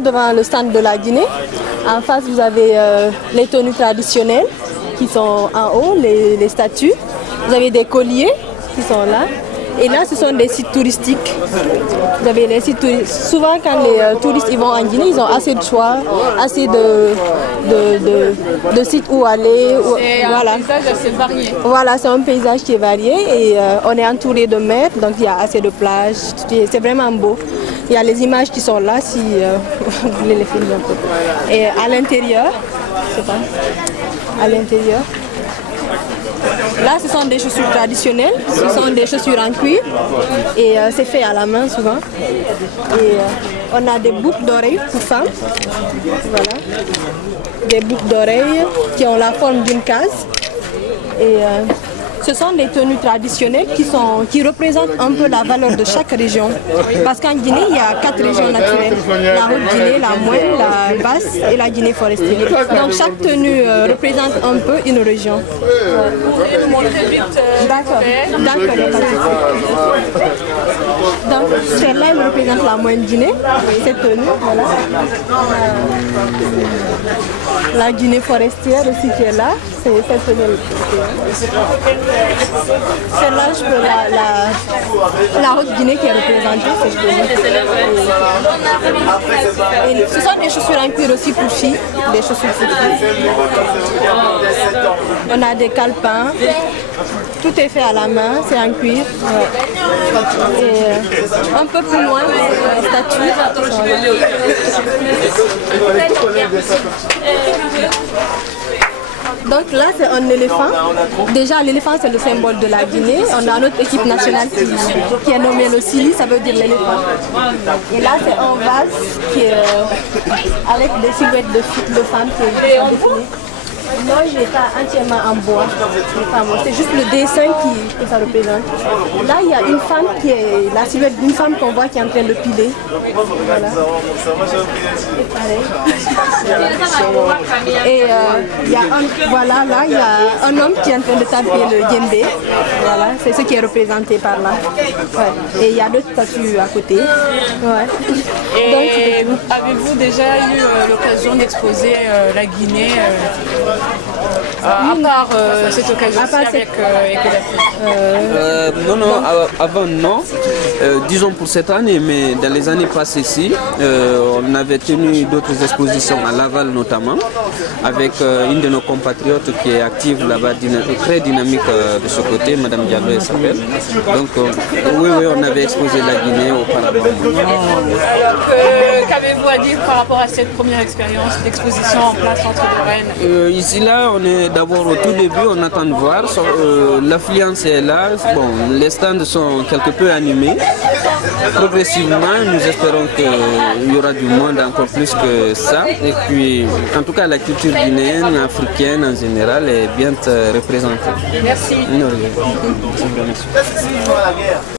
devant le stand de la Guinée. En face, vous avez les tenues traditionnelles qui sont en haut, les statues. Vous avez des colliers qui sont là. Et là, ce sont des sites touristiques. Vous avez les sites touristiques. Souvent, quand les touristes ils vont en Guinée, ils ont assez de choix, assez de sites où aller. C'est voilà. Un paysage assez varié. Voilà, c'est un paysage qui est varié et on est entouré de mer, donc il y a assez de plages. C'est vraiment beau. Il y a les images qui sont là si vous voulez les filmer un peu. Et à l'intérieur, je sais pas, à l'intérieur. Là, ce sont des chaussures traditionnelles, ce sont des chaussures en cuir et c'est fait à la main souvent. Et on a des boucles d'oreilles pour femmes, voilà, des boucles d'oreilles qui ont la forme d'une case. Et ce sont des tenues traditionnelles qui représentent un peu la valeur de chaque région. Parce qu'en Guinée, il y a 4 régions naturelles. La Haute-Guinée, la Moyenne, la Basse et la Guinée forestière. Donc chaque tenue représente un peu une région. Vous pouvez nous montrer vite D'accord, donc celle-là, elle représente la Moyenne Guinée, cette tenue, voilà. La Guinée forestière aussi qui est là, c'est cette tenue. Celle-là, je peux la Haute-Guinée qui est représentée, cette tenue. Et ce sont des chaussures en cuir aussi pour filles, des chaussures pour filles. On a des calepins. Tout est fait à la main, c'est en cuir. Et un peu plus loin, les statues. Donc là, c'est un éléphant. Déjà, l'éléphant, c'est le symbole de la Guinée. On a notre équipe nationale qui est nommée le Sili, ça veut dire l'éléphant. Et là, c'est un vase qui est, avec des silhouettes de femmes qui sont définies. Non, je n'ai pas entièrement en bois. C'est juste le dessin que ça représente. Là, il y a une femme qui est la silhouette d'une femme qu'on voit qui est en train de piler. Voilà. C'est pareil. Et il y a il y a un homme qui est en train de taper le djembé. Voilà, c'est ce qui est représenté par là. Ouais. Et il y a d'autres statues à côté. Ouais. Et avez-vous déjà eu l'occasion d'exposer la Guinée à part cette occasion avec Ecodafi? Non, avant non. Disons pour cette année, mais dans les années passées ici, on avait tenu d'autres expositions à Laval notamment, avec une de nos compatriotes qui est active là-bas, très dynamique de ce côté, Madame Diallo elle s'appelle. Donc oui, on avait exposé la Guinée auparavant. Qu'avez-vous à dire par rapport à cette première expérience d'exposition en place entre les Rennes? Ici là, on est d'abord au tout début, on attend de voir. L'affluence est là, bon, les stands sont quelque peu animés. Progressivement, nous espérons qu'il y aura du monde encore plus que ça. Et puis, en tout cas, la culture guinéenne, africaine en général est bien représentée. Merci. Merci.